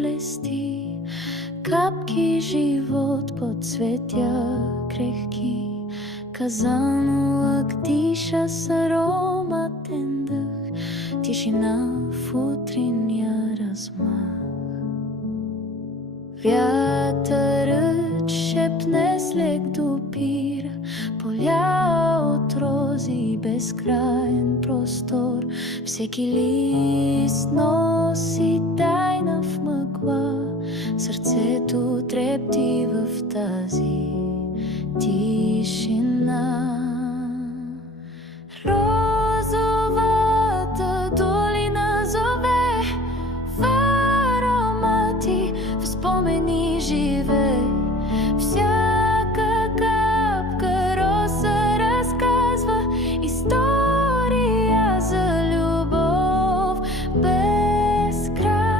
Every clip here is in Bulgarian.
блести, капки живот под цветя крехки. Казанлък диша с ароматен дъх, тишина в утринния размах. Вятърът шепне с лек допира, поля от рози, безкрайен простор. Всеки лист носи тайна в мъгла, сърцето трепти в тази тишина. Розовата долина зове, в аромати, в спомени живе. Всяка капка роса разказва история за любов безкрайна.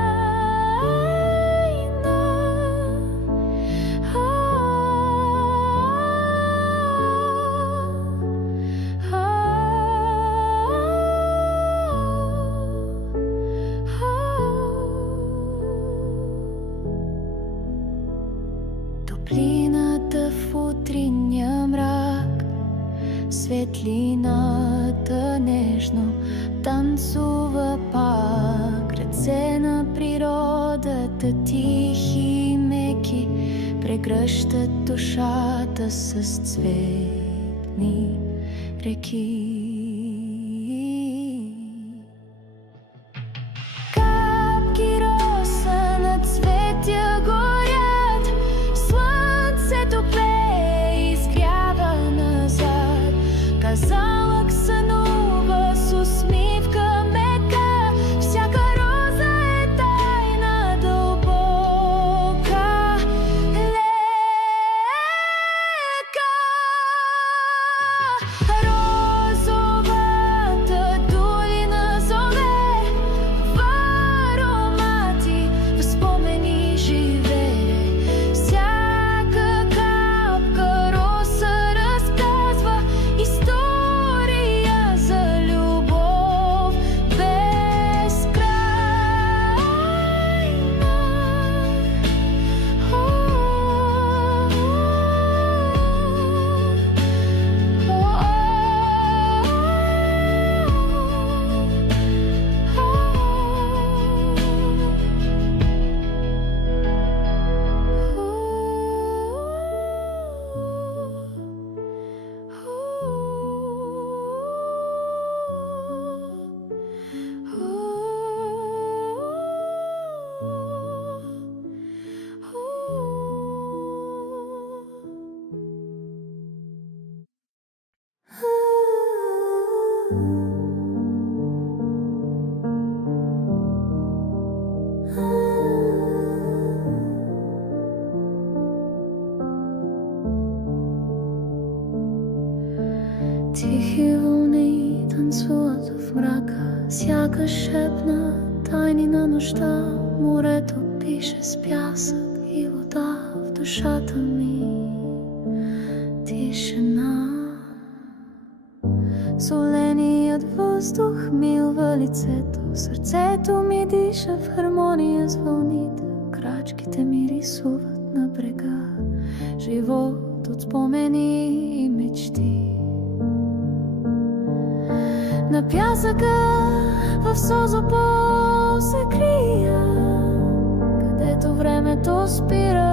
Топлината в утринния мрак, светлината нежно танцува пак. Ръце на природата, тихи и меки, прегръщат душата с цветни реки. Капки роса на цветя горят, слънцето пее, изгрява назад. Казанлък сънува с усмивка мека, всяка роза е тайна дълбока. Лека розовата долина зове, в аромати, в спомени живее. Всяка капка роса разказва история за любов безкрайна. Тихи вълни танцуват в мрака, сякаш шепна тайни на нощта. Морето пише с пясък и вода в душата ми. Тишина. Соленият въздух милва лицето, сърцето ми диша в хармония с вълните. Крачките ми рисуват на брега живот от спомени и мечти. На пясъка в Созопол се крия, където времето спира.